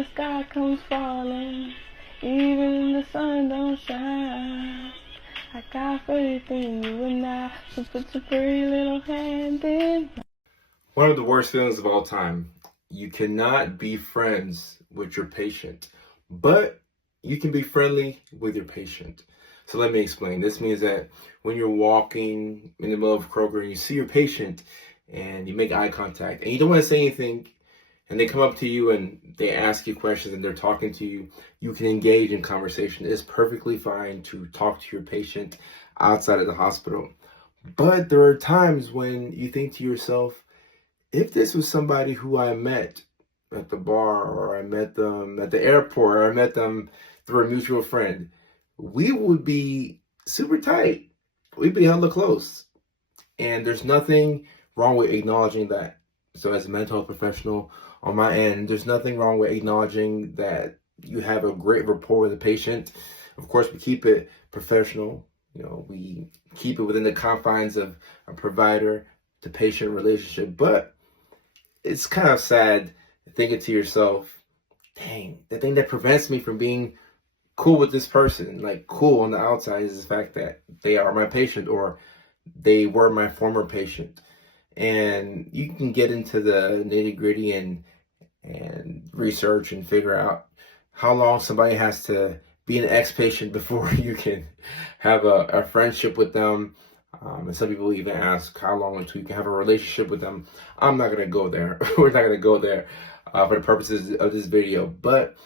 the sky comes falling, even the sun don't shine, I got faith in you and I, so put your pretty little hand in mine. One of the worst feelings of all time. You cannot be friends with your patient, but you can be friendly with your patient. So let me explain. This means that when you're walking in the middle of Kroger and you see your patient and you make eye contact and you don't want to say anything, and they come up to you and they ask you questions and they're talking to you, you can engage in conversation. It's perfectly fine to talk to your patient outside of the hospital. But there are times when you think to yourself, if this was somebody who I met at the bar, or I met them at the airport, or I met them through a mutual friend, we would be super tight. We'd be hella close. And there's nothing wrong with acknowledging that. So as a mental health professional on my end, there's nothing wrong with acknowledging that you have a great rapport with the patient. Of course, we keep it professional. We keep it within the confines of a provider to patient relationship. But it's kind of sad thinking to yourself, dang, the thing that prevents me from being cool with this person, like cool on the outside, is the fact that they are my patient or they were my former patient. And you can get into the nitty gritty and research and figure out how long somebody has to be an ex-patient before you can have a friendship with them. And some people even ask how long until you can have a relationship with them. I'm not going to go there. We're not going to go there for the purposes of this video. But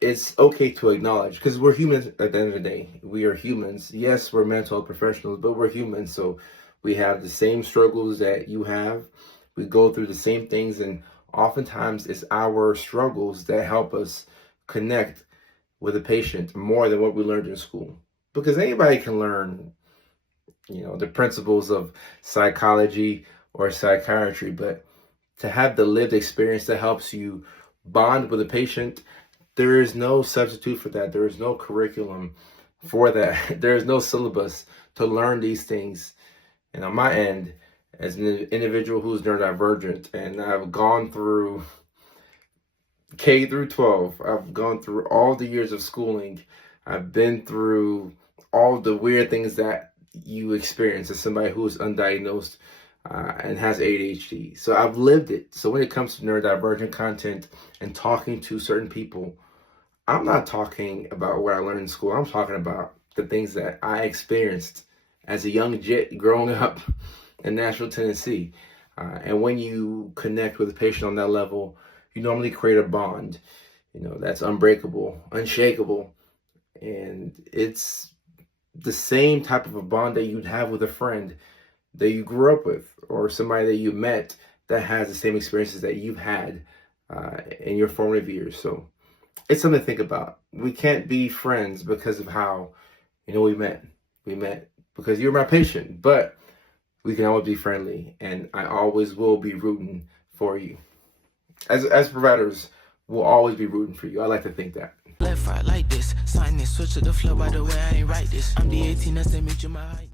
it's okay to acknowledge, because we're humans at the end of the day. We are humans. Yes, we're mental health professionals, but we're humans. So we have the same struggles that you have. We go through the same things. And oftentimes it's our struggles that help us connect with a patient more than what we learned in school. Because anybody can learn, the principles of psychology or psychiatry, but to have the lived experience that helps you bond with a patient, there is no substitute for that. There is no curriculum for that. There is no syllabus to learn these things. And on my end, as an individual who's neurodivergent, and I've gone through K through 12, I've gone through all the years of schooling, I've been through all the weird things that you experience as somebody who is undiagnosed and has ADHD. So I've lived it. So when it comes to neurodivergent content and talking to certain people, I'm not talking about what I learned in school. I'm talking about the things that I experienced as a young jit growing up in Nashville, Tennessee. And when you connect with a patient on that level, you normally create a bond, that's unbreakable, unshakable. And it's the same type of a bond that you'd have with a friend that you grew up with, or somebody that you met that has the same experiences that you've had in your formative years. So it's something to think about. We can't be friends because of how, we met. We met because you're my patient, but we can always be friendly, and I always will be rooting for you. As providers, we'll always be rooting for you. I like to think that. Left, right, like this. Sign this, switch to the flow, by the way, I ain't write this. I'm the 18, that's the meet you my height.